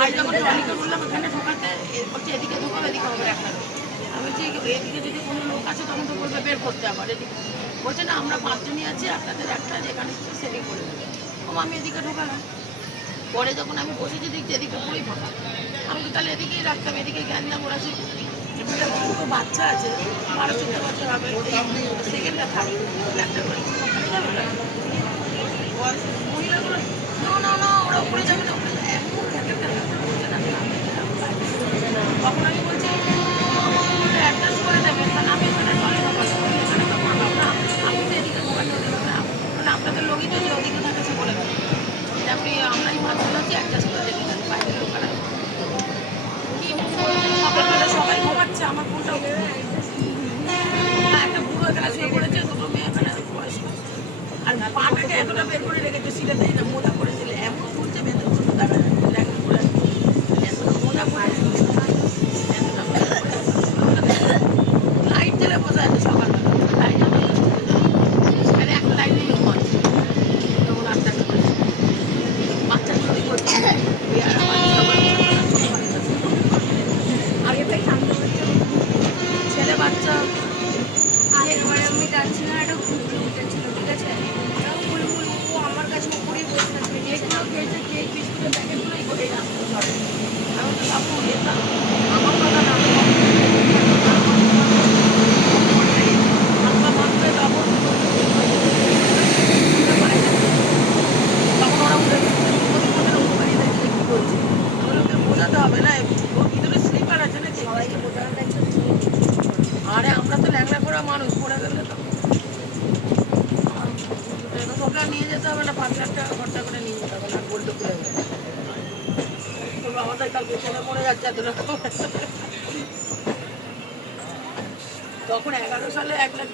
ভাই যখন টনিকে বললাম এখানে ঢোকাতে বলছে এদিকে ঢোকাবে এদিকে হবে একটা লোক। আমি বলছি এদিকে যদি কোনো লোক আছে তখন তো বলবে বের করতে আবার এদিকে বলছে না আমরা 5 জনই আছি আপনাদের একটা যেখানে সেটিং করে দেবে। আমি এদিকে ঢোকালাম পরে যখন আমি বসেছি দেখছি এদিকে পুরোই ফাঁকা। আমি তো তাহলে এদিকেই রাখতাম এদিকে গ্যাঞ্জাম ওরা ছিল। দুটো বাচ্চা আছে 12-14 বছর হবে সেকেন্ডটা থাকে একটা করে মহিলাগুলো না না না ওরা উপরে যাবে না উপরে এমন তখন আমি বলছি অ্যাডজাস্ট করে দেবেন তাহলে আমি এখানে টয়লেট এখানে তো পারলাম না আমি তো এদিকে ঢোকাতে দেবো না আপনাদের লোকই তো যে ওদিকে থাকেছে বলে দেবেন আপনি আমরাই মাঝখানে আছি অ্যাডজাস্ট করে দেখে দেন বাইরের লোকেরা সকালবেলা সবাই ঘুমাচ্ছে আমার ফোনটাও একটা বুড়ো এখানে শুয়ে পড়েছে দুটো মেয়ে এখানে বয়স্ক আর পাটাকে এতটা বের করে রেখেছে সিটে দেয় না মোজা পড়েছিল এমন ঘুরছে বেঁধে ঘুরতে যাবে না এতটা মোজা পড়ে লাইট জ্বেলে বসে আছে সকালবেলা লাইট একটা লাইট নিয়ে ঘুমাচ্ছে তখন 8টা বাচ্চা চুরি করছে আগে ভাই শান্ত হচ্ছে ছেলে বাচ্চা এবারে আমি যাচ্ছি না একটা ঘুরতে উঠেছিল ঠিক আছে ফুলফুল ও আমার কাছে উপরেই বসে থাকবে কেকগুলো খেয়েছে কেক বিস্কুটের প্যাকেটগুলোই করে রাখতো ঘরে আমি তো ভাববো এটা আমার কথা না হালকা ভাববে তখন তখন ওরা উঠে উপকারী দেখলে কী করছে ওগুলোকে বোঝাতে হবে না ওর ভিতরে স্লিপার আছে না সবাইকে বোঝানোর দায়িত্ব আরে আমরা তো ল্যাংড়া করা মানুষ পড়ে গেলে তো ওটা নিয়ে যেতে হবে না 5 লাখ টাকা খরচা করে নিয়ে যেতে হবে না গোলটা খুলে যাবে তোর বাবাদের কালকে ছেলে মরে যাচ্ছে এত রকম তখন 11 সালে 1 লাখ